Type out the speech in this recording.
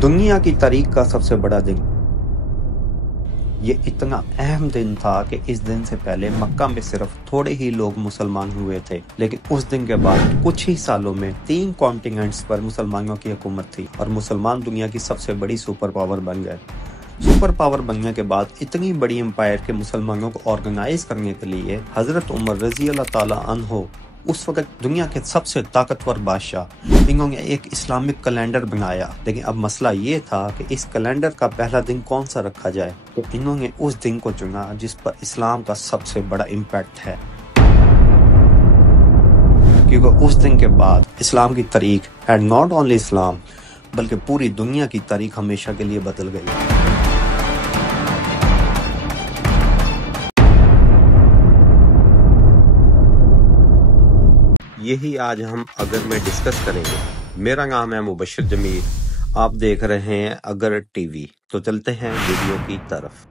दुनिया की तारीख का सबसे बड़ा दिन। ये इतना अहम दिन था कि इस दिन से पहले मक्का में सिर्फ थोड़े ही लोग मुसलमान हुए थे, लेकिन उस दिन के बाद कुछ ही सालों में 3 कॉन्टिनेंट्स पर मुसलमानों की हुकूमत थी और मुसलमान दुनिया की सबसे बड़ी सुपर पावर बन गए। सुपर पावर बनने के बाद इतनी बड़ी एम्पायर के मुसलमानों को ऑर्गेनाइज करने के लिए हजरत उमर रजी अल्लाह ताला अन्हो, उस वक्त दुनिया के सबसे ताकतवर बादशाह, इन्होंने एक इस्लामिक कैलेंडर बनाया। लेकिन अब मसला ये था कि इस कैलेंडर का पहला दिन कौन सा रखा जाए, तो इन्होंने उस दिन को चुना जिस पर इस्लाम का सबसे बड़ा इम्पैक्ट है, क्योंकि उस दिन के बाद इस्लाम की तारीख एंड नॉट ओनली इस्लाम बल्कि पूरी दुनिया की तारीख हमेशा के लिए बदल गई। यही आज हम अगर में डिस्कस करेंगे। मेरा नाम है मुबशर जमीर, आप देख रहे हैं अगर टीवी। तो चलते हैं वीडियो की तरफ।